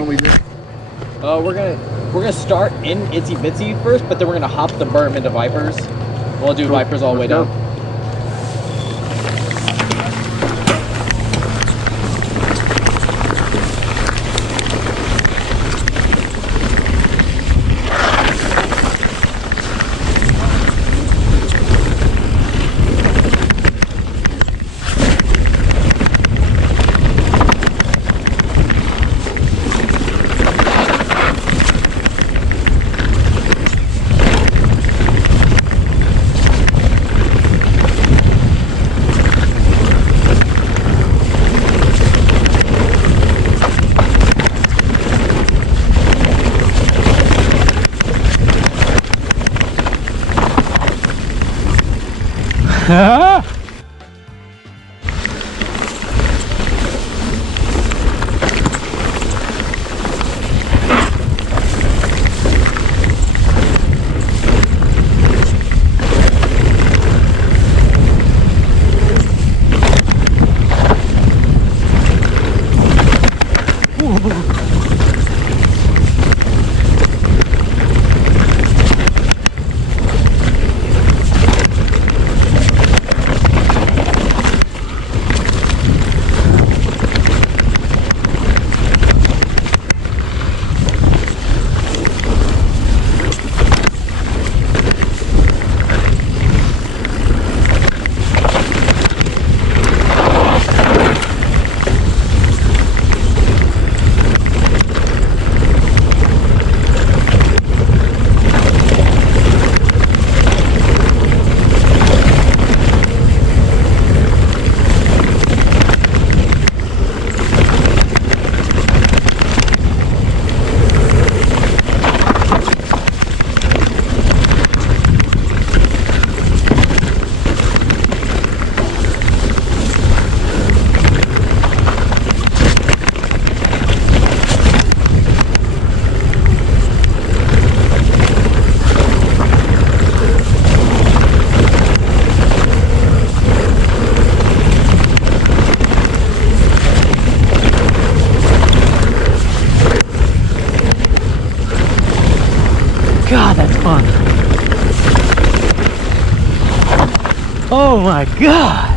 what we do? We're gonna start in Itsy Bitsy first, but then we're gonna hop the berm into Vipers. We'll do Vipers all the way down. God, that's fun. Oh my God.